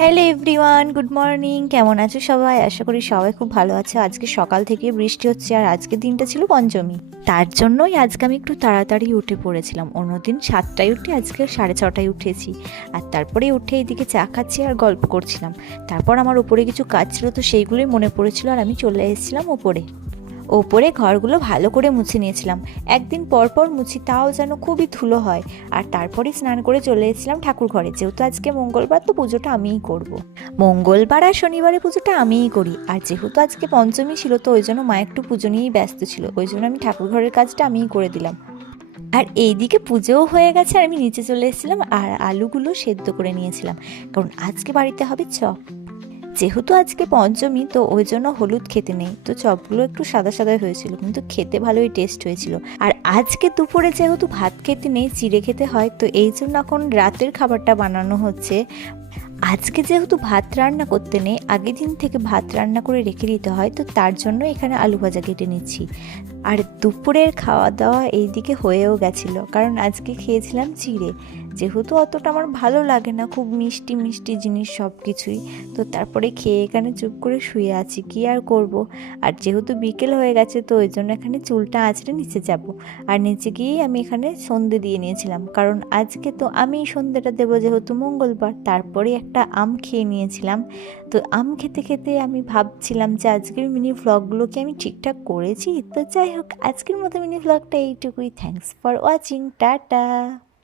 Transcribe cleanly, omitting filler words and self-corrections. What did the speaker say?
Hello everyone, good morning. কেমন আছো সবাই? আশা করি সবাই খুব ভালো আছো। আজকে সকাল থেকে বৃষ্টি হচ্ছে আর আজকের দিনটা ছিল পঞ্চমী। তার জন্যই আজকে আমি একটু তাড়াতাড়ি উঠে পড়েছিলাম। অন্যদিন 7টায় উঠে আজকে 6:30টায় উঠেছি। আর তারপরে উঠে এইদিকে চা খাচ্ছি আর গল্প করছিলাম। তারপর আমার উপরে কিছু কাজ ছিল, তো সেইগুলোই মনে পড়েছিল আর আমি চলে এসেছিলাম ওপরে। ওপরে ঘরগুলো ভালো করে মুছে নিয়েছিলাম। একদিন পর পর মুছি, তাও যেন খুবই ধুলো হয়। আর তারপরে স্নান করে চলে এসেছিলাম ঠাকুর ঘরে। যেহেতু আজকে মঙ্গলবার, তো পুজোটা আমিই করব। মঙ্গলবার আর শনিবারে পুজোটা আমিই করি। আর যেহেতু আজকে পঞ্চমী ছিল, তো ওই জন্য মা একটু পুজো নিয়েই ব্যস্ত ছিল, ওই জন্য আমি ঠাকুর ঘরের কাজটা আমিই করে দিলাম। আর এইদিকে পুজোও হয়ে গেছে আর আমি নিচে চলে এসেছিলাম আর আলুগুলো সেদ্ধ করে নিয়েছিলাম, কারণ আজকে বাড়িতে হবে চপ। যেহেতু আজকে পঞ্চমী, তো ওই জন্য হলুদ খেতে নেই, তো চপগুলো একটু সাদা সাদা হয়েছিল, কিন্তু খেতে ভালোই টেস্ট হয়েছিল। আর আজকে দুপুরে যেহেতু ভাত খেতে নেই, চিড়ে খেতে হয়, তো এই জন্য এখন রাতের খাবারটা বানানো হচ্ছে। আজকে যেহেতু ভাত রান্না করতে নেই, আগের দিন থেকে ভাত রান্না করে রেখে দিতে হয়, তো তার জন্য এখানে আলু ভাজা কেটে নিচ্ছি। আর দুপুরের খাওয়া দাওয়া এইদিকে হয়েও গেছিলো, কারণ আজকে খেয়েছিলাম চিড়ে। যেহেতু অতটা আমার ভালো লাগে না, খুব মিষ্টি মিষ্টি জিনিস সব কিছুই, তো তারপরে খেয়ে এখানে চুপ করে শুয়ে আছি, কি আর করব। আর যেহেতু বিকেল হয়ে গেছে, তো ওই জন্য এখানে চুলটা আঁচড়ে নিচে যাব। আর নিচে গিয়েই আমি এখানে সন্ধে দিয়ে নিয়েছিলাম, কারণ আজকে তো আমি সন্ধেটা দেবো, যেহেতু মঙ্গলবার। তারপরে একটা আম খেয়ে নিয়েছিলাম। তো আম খেতে খেতে আমি ভাবছিলাম যে আজকের মিনি ভ্লগগুলোকে আমি ঠিকঠাক করেছি। তো যাই হোক, আজকের মতো মিনি ভ্লগটা এইটুকুই। Thanks for watching, tata.